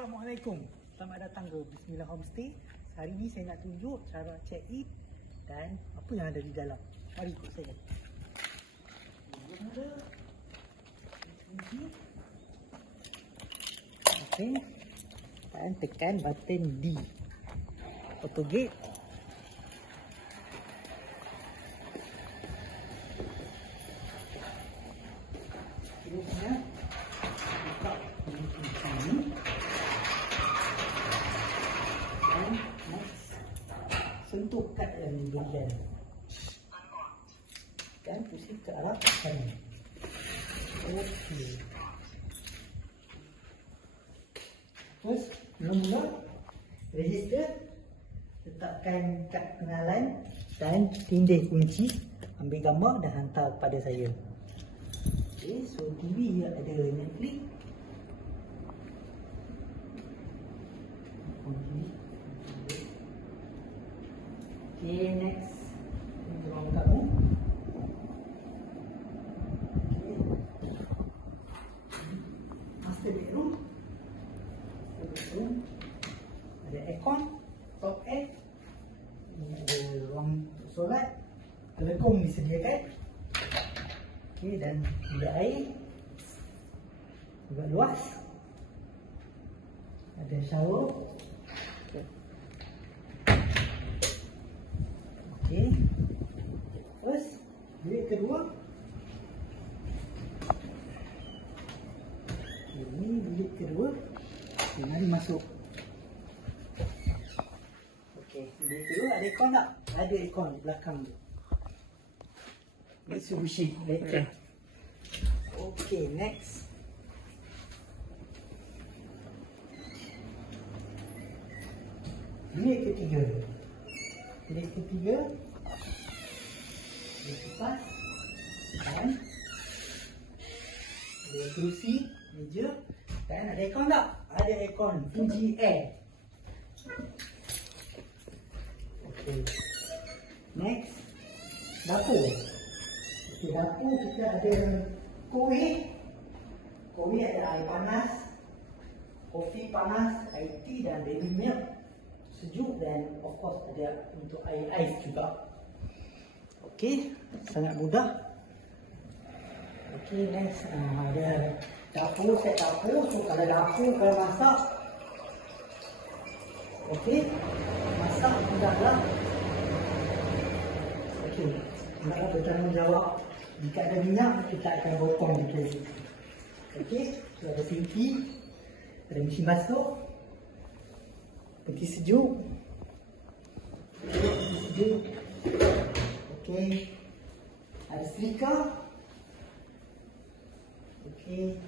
Assalamualaikum. Selamat datang ke Bismillah Homestay. Hari ni saya nak tunjuk cara check in dan apa yang ada di dalam. Mari ikut saya. Okey. Dan tekan button D. Auto gate. Kemudian buka kunci ini. Dan next, sentuh kad yang diberikan dan pusing ke arah kanan. Okey. Terus mula-mula register, letakkan kad pengenalan dan tindih kunci, ambil gambar dan hantar kepada saya. Okay, so TV ada Netflix. Okay, next. Ini ruang tamu. Okay. Master bedroom. Ada aircon, top air. Ini ada ruang untuk solat. Telekong disediakan. Okey, dan bilik air juga luas. Ada shower. Okey. Terus bilik kedua. Ini bilik kedua. Okey, mari masuk. Okey, bilik kedua ada aircon tak? Ada aircon di belakang tu. Mitsubishi electric. Okay, next. Bilik ketiga. Bilik ketiga. Bilik kipas. Dan ada kerusi, meja. Dan ada aircon tak? Ada aircon. Fuji Air. Okay. Next. Dapur. Di dapur kita ada kuih. Kuih ada air panas, kopi panas, air tea dan baby milk sejuk, dan of course ada untuk air ais juga. Okey, sangat mudah. Okey, next ada dapur, set dapur. So kalau dapur, kalau masak, okey, masak mudahlah. Okey, nak bertanggungjawab. Jika ada minyak, kita akan potong dikit. Okey, so ada tangki, ada mesin basuh, peti sejuk. Okey, ada setrika. Okey,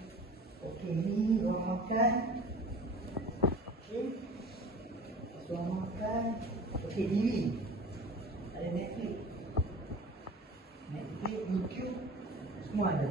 ini ruang makan. Okey, ruang makan. Okey, TV, ada Netflix. YouTube semua ada.